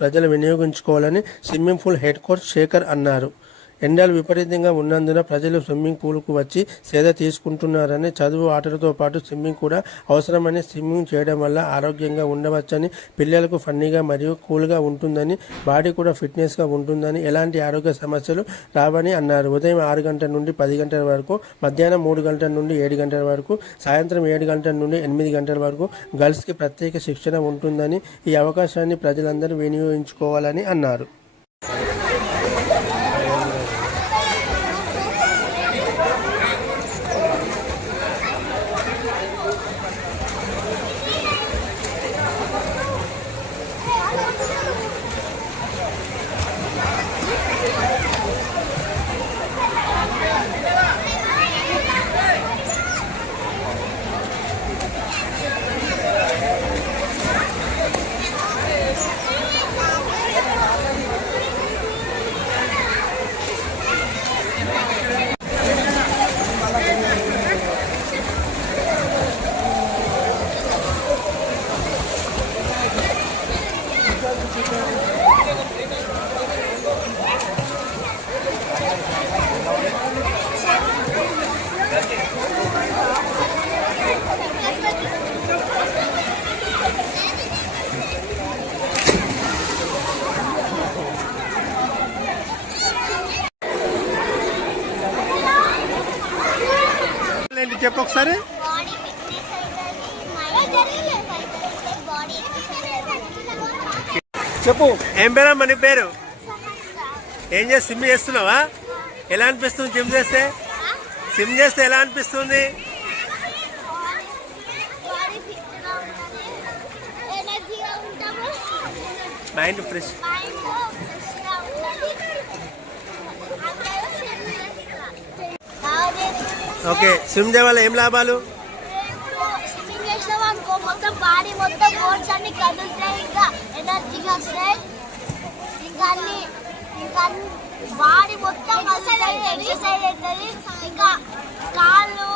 ప్రజలు వినియోగించుకోవాలని swimming pool head coach Shekhar అన్నారు. ఎండలు విపరీతంగా ఉన్నందున ప్రజలు స్విమ్మింగ్ పూల్కు వచ్చి సేద తీసుకుంటున్నారని, చదువు ఆటలతో పాటు స్విమ్మింగ్ కూడా అవసరమని, స్విమ్మింగ్ చేయడం వల్ల ఆరోగ్యంగా ఉండవచ్చని, పిల్లలకు ఫన్నీగా మరియు కూల్గా ఉంటుందని, బాడీ కూడా ఫిట్నెస్గా ఉంటుందని, ఎలాంటి ఆరోగ్య సమస్యలు రావని అన్నారు. ఉదయం 6 గంటల నుండి 10 గంటల వరకు, మధ్యాహ్నం 3 గంటల నుండి 7 గంటల వరకు, సాయంత్రం 7 గంటల నుండి 8 గంటల వరకు గర్ల్స్కి ప్రత్యేక శిక్షణ ఉంటుందని, ఈ అవకాశాన్ని ప్రజలందరూ వినియోగించుకోవాలని అన్నారు. చెప్పు ఒకసారి. చెప్పు. ఏం పేరమ్మా నీ పేరు? ఏం చేసి స్విమ్ చేస్తున్నావా? ఎలా అనిపిస్తుంది జిమ్ చేస్తే? స్విమ్ చేస్తే ఎలా అనిపిస్తుంది? Mind fresh. ఓకే, స్విమ్ చేయడం వల్ల ఏం లాభాలు? స్విమ్మింగ్ చేసినాం అనుకో మొత్తం బాడీ మొత్తం బోన్స్ అన్ని కదులుతాయి, ఇంకా ఎనర్జీగా వస్తాయి, ఇంకా బాడీ మొత్తం ఎక్సర్సైజ్ అవుతుంది, ఇంకా కాళ్ళు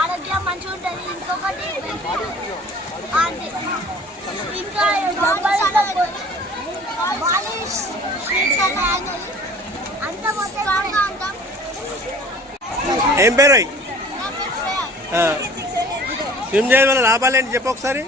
ఆరోగ్యం మంచిగా ఉంటుంది. ఇంకొకటి ఇంకా బాడీ అంతా మొత్తం ఉంటాం. ఏం పేరు? స్విమ్ చేయడం వల్ల లాభాలు ఏంటి చెప్పు ఒకసారి.